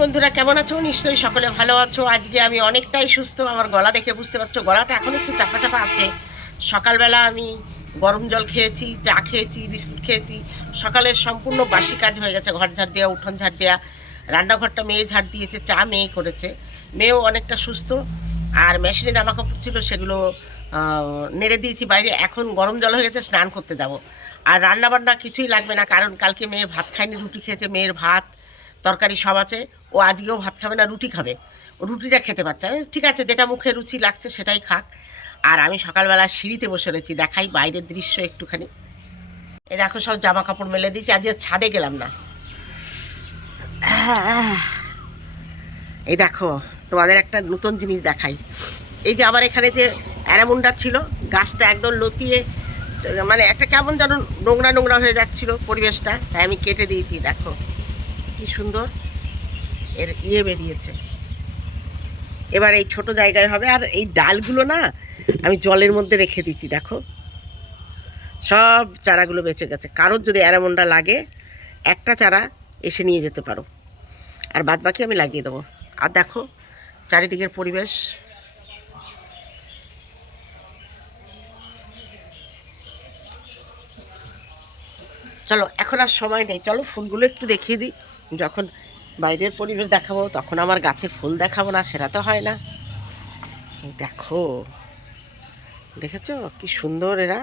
বন্ধুরা, কেমন আছো? নিশ্চয়ই সকলে ভালো আছো। আজকে আমি অনেকটাই সুস্থ। আমার গলা দেখে বুঝতে পারছ, গলাটা এখন একটু চাপা চাপা আছে। সকালবেলা আমি গরম জল খেয়েছি, চা খেয়েছি, বিস্কুট খেয়েছি। সকালের সম্পূর্ণ বাসি কাজ হয়ে গেছে। ঘর ঝাড় দেওয়া, উঠোন ঝাড় দেওয়া। রান্নাঘরটা মেয়ে ঝাড় দিয়েছে, চা মেয়ে করেছে। মেয়েও অনেকটা সুস্থ। আর মেশিনে জামা কাপড় ছিল, সেগুলো নেড়ে দিয়েছি বাইরে। এখন গরম জল হয়ে গেছে, স্নান করতে যাব। আর রান্না বান্না কিছুই লাগবে না, কারণ কালকে মেয়ে ভাত খায়নি, রুটি খেয়েছে। মেয়ের ভাত তরকারি সব আছে। ও আজকেও ভাত খাবে না, রুটি খাবে। ও রুটিটা খেতে পারছে। ঠিক আছে, যেটা মুখে রুচি লাগছে সেটাই খাক। আর আমি সকালবেলা সিঁড়িতে বসে রয়েছি, দেখাই বাইরের দৃশ্য একটুখানি। এ দেখো, সব জামা কাপড় মেলে দিয়েছি, আজকে ছাদে গেলাম না। এই দেখো, তোমাদের একটা নতুন জিনিস দেখাই। এই যে আমার এখানে যে অ্যারামুন্ডা ছিল, গাছটা একদম লতিয়ে মানে একটা কেমন যেন নোংরা নোংরা হয়ে যাচ্ছিল পরিবেশটা, তাই আমি কেটে দিয়েছি, দেখো। কি সুন্দর। এর ইয়ে বেরিয়েছে। এবার এই ছোট জায়গায় হবে। আর এই ডালগুলো না, আমি জলের মধ্যে রেখে দিচ্ছি দেখো। সব চারাগুলো বেঁচে গেছে। কারোর যদি অ্যারামন্ডা লাগে, একটা চারা এসে নিয়ে যেতে পারো। আর বাদ বাকি আমি লাগিয়ে দেবো। আর দেখো, চারিদিকের পরিবেশ। চলো, এখন আর সময় নেই। চলো, ফুলগুলো একটু দেখিয়ে দিই। যখন বাইরের পরিবেশ দেখাবো, তখন আমার গাছের ফুল দেখাবো না, সেটা তো হয় না। দেখো, দেখেছ? কি সুন্দর এরা।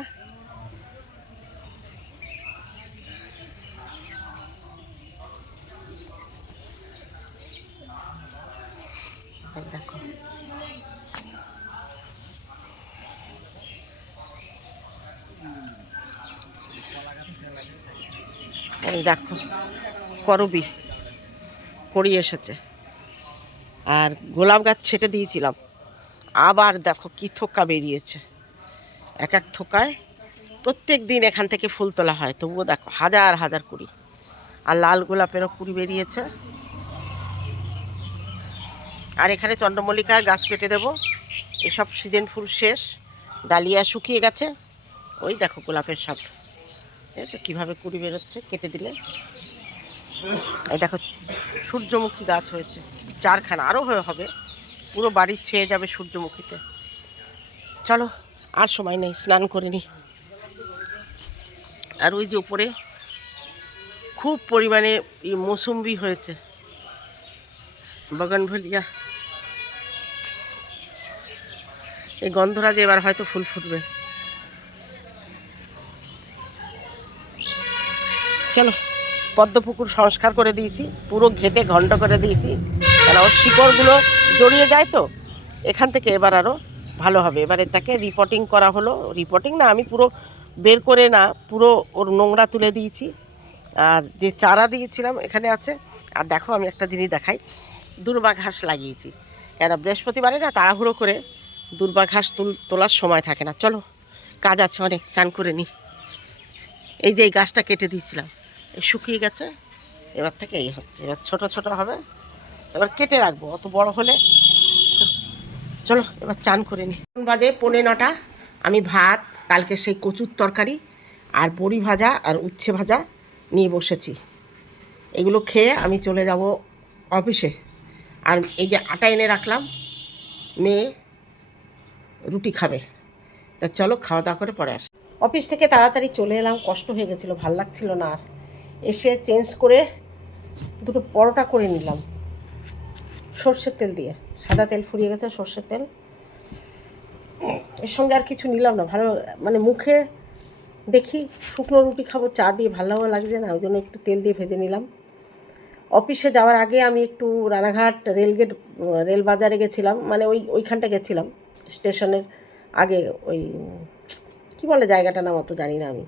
দেখো। এই দেখো। করবি? করি এসেছে। আর গোলাপ গাছ ছেটে দিয়েছিলাম। আবার দেখো কি থোকা বেরিয়েছে। এক এক থোকায় প্রত্যেক দিন এখান থেকে ফুল তোলা হয়। তবুও দেখো, হাজার হাজার কুড়ি। আর লাল গোলাপেরও কুড়ি বেরিয়েছে। আর এখানে চন্দ্রমল্লিকার গাছ কেটে দেবো। এসব সিজন ফুল শেষ। ডালিয়া শুকিয়ে গেছে। ওই দেখো গোলাপের সব। ঠিক আছে কীভাবে কুড়ি বেরোচ্ছে, কেটে দিলে। এই দেখো, সূর্যমুখী গাছ হয়েছে। চারখানা আরও হয়ে হবে। পুরো বাড়ির ছেয়ে যাবে সূর্যমুখীতে। চলো, আর সময় নেই, স্নান করে নি আর ওই যে উপরে খুব পরিমাণে মৌসুম্বি হয়েছে। বগনভলিয়া। এই গন্ধরাজে এবার হয়তো ফুল ফুটবে। চলো। পদ্মপুকুর সংস্কার করে দিয়েছি, পুরো ঘেটে ঘন্ট করে দিয়েছি। কারণ ওর শিকড়গুলো জড়িয়ে যায় তো, এখান থেকে এবার আরও ভালো হবে। এবার এটাকে রিপোর্টিং করা হলো। রিপোর্টিং না, আমি পুরো বের করে না, পুরো ওর নোংরা তুলে দিয়েছি। আর যে চারা দিয়েছিলাম, এখানে আছে। আর দেখো, আমি একটা জিনিস দেখাই। দুর্বা ঘাস লাগিয়েছি। কেন, বৃহস্পতিবারে না তাড়াহুড়ো করে দুর্বা ঘাস তুল, তোলার সময় থাকে না। চলো, কাজ আছে অনেক, চান করে নিই এই যে এই গাছটা কেটে দিয়েছিলাম। শুকিয়ে গেছে। এবার থেকে এই হচ্ছে। এবার ছোট ছোট হবে। এবার কেটে রাখব। অত বড় হলে চলো, এবার চান করে নি। বাজে পৌনে নটা। আমি ভাত, কালকে সেই কচুর তরকারি আর বড়ি ভাজা আর উচ্ছে ভাজা নিয়ে বসেছি। এগুলো খেয়ে আমি চলে যাব অফিসে। আর এই যে আটা এনে রাখলাম, মেয়ে রুটি খাবে। তা চলো খাওয়া দাওয়া করে পরে আস। অফিস থেকে তাড়াতাড়ি চলে এলাম। কষ্ট হয়ে গেছিল, ভালো লাগছিল না আর। এসে চেঞ্জ করে দুটো পরোটা করে নিলাম। সর্ষের তেল দিয়ে। সাদা তেল ফুরিয়ে গেছে, সর্ষের তেল। এর সঙ্গে আর কিছু নিলাম না। ভালো মানে মুখে দেখি, শুকনো রুটি খাব, চা দিয়ে ভালো লাগছে না, ওই জন্য একটু তেল দিয়ে ভেজে নিলাম। অফিসে যাওয়ার আগে আমি একটু রানাঘাট রেলগেট রেল বাজারে গেছিলাম মানে ওই ওইখানটা গেছিলাম। স্টেশনের আগে ওই, কি বলে জায়গাটা নাম অত জানি না আমি।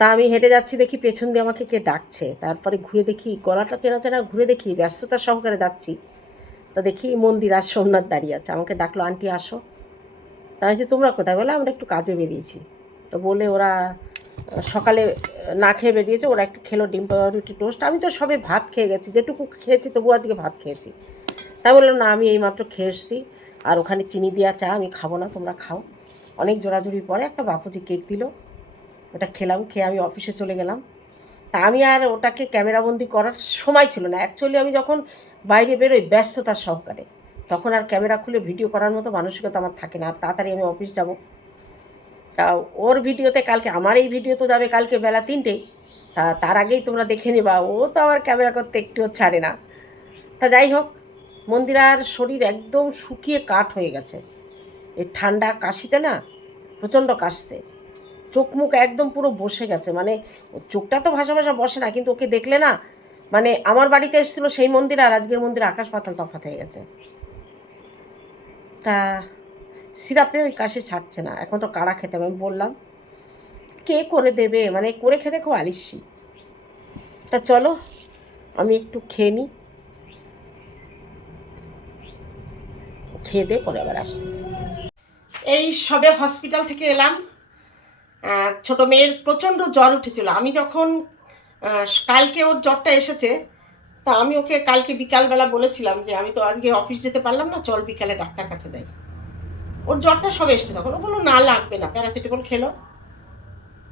তা আমি হেঁটে যাচ্ছি, দেখি পেছন দিয়ে আমাকে কে ডাকছে। তারপরে ঘুরে দেখি, গলাটা চেনা চেনা, ঘুরে দেখি ব্যস্ততা সহকারে যাচ্ছি। তা দেখি মন্দির, আর সোমনাথ দাঁড়িয়ে আছে। আমাকে ডাকলো, আন্টি, আসো। তাই যে, তোমরা কোথায়? বলে, আমরা একটু কাজে বেরিয়েছি। তো বলে ওরা, সকালে না খেয়ে বেরিয়েছে, ওরা একটু খেলো ডিম, রুটি টোস্ট। আমি তো সবে ভাত খেয়ে গেছি, যেটুকু খেয়েছি, তবু আজকে ভাত খেয়েছি। তাই বলল, না, আমি এইমাত্র খেয়ে এসেছি। আর ওখানে চিনি দেওয়া চা, আমি খাব না, তোমরা খাও। অনেক জোরাজুরি পরে একটা বাপুজি কেক দিল। ওটা খেলাম, খেয়ে আমি অফিসে চলে গেলাম। তা আমি আর ওটাকে ক্যামেরাবন্দি করার সময় ছিল না। অ্যাকচুয়ালি আমি যখন বাইরে বেরোই ব্যস্ততার সহকারে, তখন আর ক্যামেরা খুলে ভিডিও করার মতো মানসিকতা আমার থাকে না। আর তাড়াতাড়ি আমি অফিস যাব। তা ওর ভিডিওতে কালকে, আমার এই ভিডিও তো যাবে কালকে বেলা তিনটে। তা তার আগেই তোমরা দেখে নিবা, ও তো আবার ক্যামেরা করতে একটুও ছাড়ে না। তা যাই হোক, মন্দিরার শরীর একদম শুকিয়ে কাঠ হয়ে গেছে। এই ঠান্ডা কাশিতে না প্রচণ্ড কাশছে। চোখ মুখ একদম পুরো বসে গেছে। মানে চোখটা তো ভাষা ভাষা বসে না, কিন্তু ওকে দেখলে না মানে আমার বাড়িতে এসেছিল সেই মন্দির আর আজকের মন্দির আকাশ পাতাল তফাত হয়ে গেছে। তা সিরাপে ওই কাশি ছাড়ছে না, এখন তো কাড়া খেতে। আমি বললাম, কে করে দেবে? মানে করে খেতে খুব আলিসি। তা চলো, আমি একটু খেয়ে নিই খেয়ে দিয়ে পরে আবার আসছি। এই সবে হসপিটাল থেকে এলাম। ছোট মেয়ের প্রচণ্ড জ্বর উঠেছিল। আমি যখন কালকে ওর জ্বরটা এসেছে তা আমি ওকে কালকে বিকালবেলা বলেছিলাম যে আমি তো আজকে অফিস যেতে পারলাম না চল বিকালে ডাক্তার কাছে যাই। ওর জ্বরটা সবে এসেছে তখন। ও বলল না লাগবে না প্যারাসিটামল খেলো।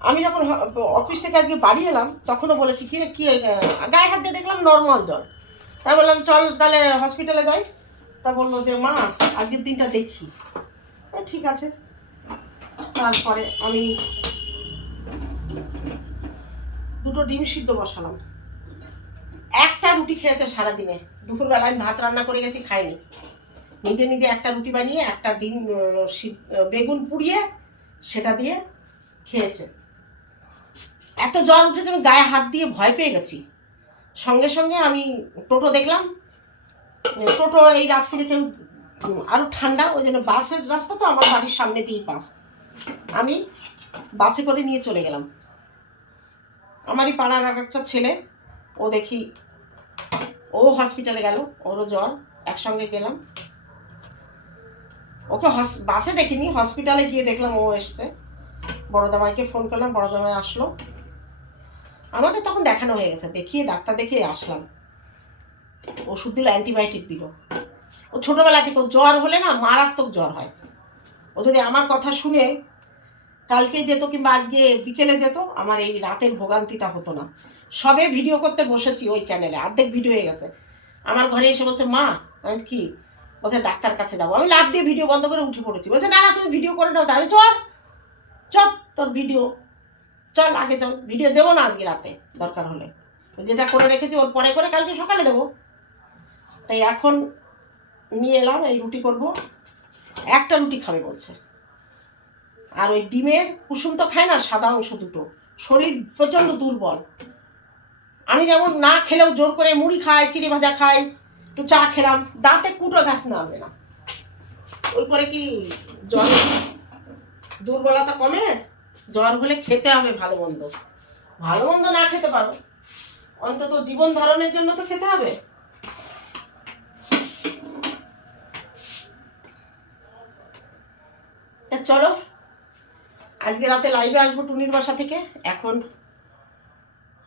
আমি যখন অফিস থেকে আজকে বাড়ি এলাম তখনও বলেছি কি রে, কি গায়ে হাত দিয়ে দেখলাম নর্মাল জ্বর। তা বললাম চল তাহলে হসপিটালে যাই। তা বলল যে মা আজকের দিনটা দেখি। ঠিক আছে। তারপরে আমি দুটো ডিম সিদ্ধ বসালাম। একটা রুটি খেয়েছে সারাদিনে। দুপুরবেলা আমি ভাত রান্না করে গেছি, খাইনি। নিজে নিজে একটা রুটি বানিয়ে, একটা ডিম বেগুন পুড়িয়ে, সেটা দিয়ে খেয়েছে। এত জল উঠেছে, আমি গায়ে হাত দিয়ে ভয় পেয়ে গেছি। সঙ্গে সঙ্গে আমি টোটো দেখলাম। টোটো এই রাত্রে কেউ আরও ঠান্ডা, ওই জন্য বাসের রাস্তা তো আমার বাড়ির সামনে দিয়েই বাস। আমি বাসে করে নিয়ে চলে গেলাম। আমারই পাড়ার আর একটা ছেলে, ও দেখি, ও হসপিটালে গেল, ওরও জ্বর, একসঙ্গে গেলাম। ওকে হস বাসে দেখিনি হসপিটালে গিয়ে দেখলাম ও এসছে। বড় জামাইকে ফোন করলাম বড় জামাই আসলো। আমাদের তখন দেখানো হয়ে গেছে, দেখিয়ে, ডাক্তার দেখিয়ে আসলাম। ওষুধ দিল অ্যান্টিবায়োটিক দিল। ও ছোটোবেলা থেকে, জ্বর হলে না মারাত্মক জ্বর হয়। ও যদি আমার কথা শুনে কালকে যেত কিংবা আজকে বিকেলে যেত, আমার এই রাতের ভোগান্তিটা হতো না। সবে ভিডিও করতে বসেছি ওই চ্যানেলে অর্ধেক ভিডিও হয়ে গেছে। আমার ঘরে এসে বলছে, মা, আমি কি? বলছে, ডাক্তার কাছে যাব। আমি লাভ দিয়ে ভিডিও বন্ধ করে উঠে পড়েছি। বলছে, না না, তুমি ভিডিও করে নাও তা আমি চল চল তোর ভিডিও চল আগে চল ভিডিও দেবো না আজকে রাতে, দরকার হলে। যেটা করে রেখেছি ওর পরে করে কালকে সকালে দেবো। তাই এখন নিয়ে এলাম, এই রুটি করব। একটা রুটি খাবে বলছে। আর ওই ডিমের কুসুম তো খায় না, সাদা অংশ দুটো। শরীর প্রচণ্ড দুর্বল। আমি যেমন না খেলেও জোর করে মুড়ি খাই, চিড়ি ভাজা খাই, একটু চা খেলাম, দাঁতে কুটো ঘাস নামবে না। ওই করে কি জ্বর, দুর্বলতা কমে? জ্বর হলে খেতে হবে ভালো মন্দ। ভালো মন্দ না খেতে পারো। অন্তত জীবন ধারণের জন্য তো খেতে হবে। চলো। আজকে রাতে লাইভে আসব টুনির বাসা থেকে। এখন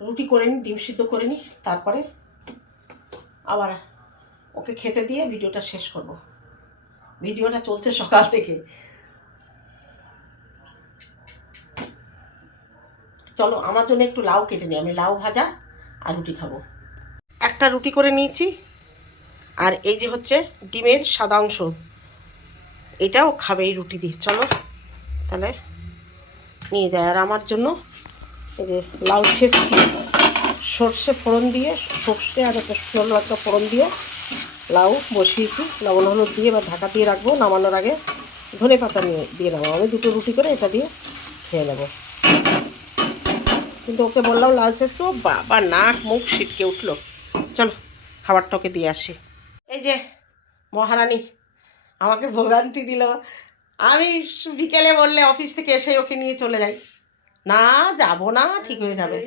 রুটি করে নিই ডিম সিদ্ধ করে নিই তারপরে আবার ওকে খেতে দিয়ে ভিডিওটা শেষ করব। ভিডিওটা চলছে সকাল থেকে। চলো, আমার জন্য একটু লাউ কেটে নিই আমি লাউ ভাজা আর রুটি খাব। একটা রুটি করে নিয়েছি। আর এই যে হচ্ছে ডিমের সাদা অংশ। এটাও খাবে এই রুটি দিয়ে। চলো। তাহলে নিয়ে যায়। আর আমার জন্য এই যে লাউ ছেঁচকি সর্ষে ফোড়ন দিয়ে, সর্ষে আর একটা শুকনো ফোড়ন দিয়ে লাউ বসিয়েছি। লবণ, হলুদ দিয়ে বা ঢাকা দিয়ে রাখব। নামানোর আগে ধনে পাতা নিয়ে দিয়ে দেবো আমি দুটো রুটি করে এটা দিয়ে খেয়ে নেব। কিন্তু ওকে বললাম, লাল শেষ তো, বাবা, নাক মুখ ছিটকে উঠল। চলো, খাবারটা ওকে দিয়ে আসি। এই যে মহারানী আমাকে ভোগান্তি দিল। আমি বিকেলে বললে অফিস থেকে এসে ওকে নিয়ে চলে যাই। না যাব না ঠিক হয়ে যাবে।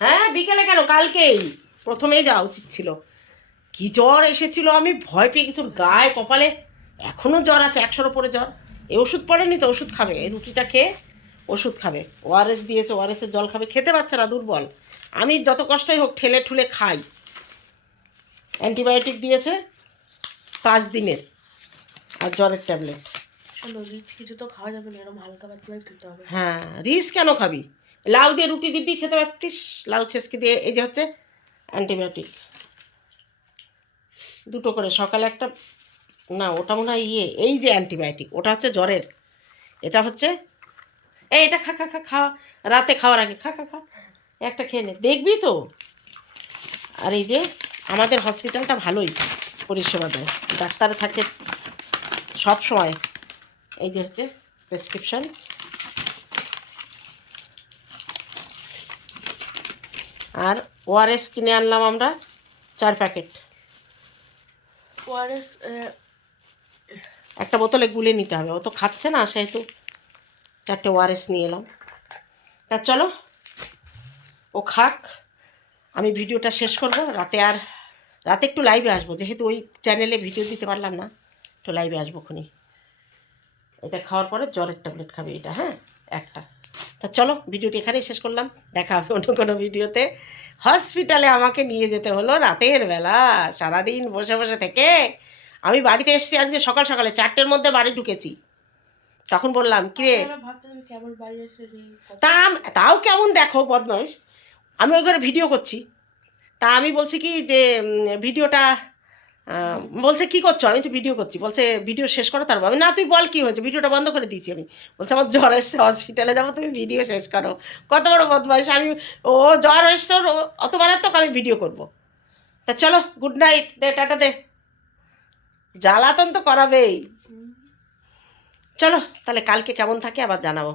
হ্যাঁ বিকেলে কেন? কালকেই। প্রথমেই যাওয়া উচিত ছিল। কি জ্বর এসেছিল আমি ভয় পেয়ে গেছি। গায়ে কপালে এখনও জ্বর আছে একশোর ওপরে জ্বর। এই ওষুধ পড়েনি তো ওষুধ খাবে। এই রুটিটা খেয়ে ওষুধ খাবে। ওআরএস দিয়েছে ওআরএসের জল খাবে। খেতে পারছে না দুর্বল। আমি যত কষ্টই হোক ঠেলে ঠুলে খাই। অ্যান্টিবায়োটিক দিয়েছে পাঁচ দিনের। আর জ্বরের ট্যাবলেট শোনো রিচ কিছু তো খাওয়া যাবে না, এরকম হালকা পাতলা খেতে হবে। হ্যাঁ রিস কেন খাবি? লাউ দিয়ে রুটি দিবি, খেতে পারতিস? লাউ ছেঁচকে দিয়ে, এই যে হচ্ছে অ্যান্টিবায়োটিক। দুটো করে, সকালে একটা, না, ওটা মনে হয় ইয়ে এই যে অ্যান্টিবায়োটিক, ওটা হচ্ছে জ্বরের। এটা হচ্ছে, এই এটা খা খা খা খা, রাতে খাওয়ার আগে, খা খা খা, একটা খেয়ে নে। দেখবি তো? আর এই যে, আমাদের হসপিটালটা ভালোই, পরিষেবা দেয়। ডাক্তার থাকে সব সময়। এই যে হচ্ছে প্রেসক্রিপশন আর ওআরএস কিনে আনলাম আমরা চার প্যাকেট। ওআরএস একটা বোতলে গুলে নিতে হবে। ও তো খাচ্ছে না সেহেতু চারটে ওআরএস নিয়ে এলাম। তা চলো ও খাক। আমি ভিডিওটা শেষ করব। রাতে আর রাতে একটু লাইভে আসব। যেহেতু ওই চ্যানেলে ভিডিও দিতে পারলাম না একটু লাইভে আসব খুনি এটা খাওয়ার পরে জ্বরের ট্যাবলেট খাবে এটা হ্যাঁ? একটা। তা চলো ভিডিওটি এখানেই শেষ করলাম। দেখা হবে অন্য কোনো ভিডিওতে। হসপিটালে আমাকে নিয়ে যেতে হলো রাতের বেলা সারাদিন বসে বসে থেকে। আমি বাড়িতে এসেছি আজকে সকাল সকালে চারটের মধ্যে বাড়ি ঢুকেছি। তখন বললাম কিরে? তা তাও কেমন দেখো বদমাইশ। আমি ওই ঘরে ভিডিও করছি। তা আমি বলছি কি যে ভিডিওটা বলছে, কি করছ? আমি তো ভিডিও করছি। বলছে, ভিডিও শেষ করো তারপর আমি, না, তুই বল কি হয়েছে? ভিডিওটা বন্ধ করে দিয়েছি আমি। বলছে, আমার জ্বর এসছে হসপিটালে যাব, তুমি ভিডিও শেষ করো। কত বড় বদমাইশ। আমি, ও জ্বর এসছে, ওর অত মারাত্মক আমি ভিডিও করব। তা চলো গুড নাইট দে, টাটা দে। জ্বালাতন তো করাবেই। চলো, তাহলে কালকে কেমন থাকে আবার জানাব।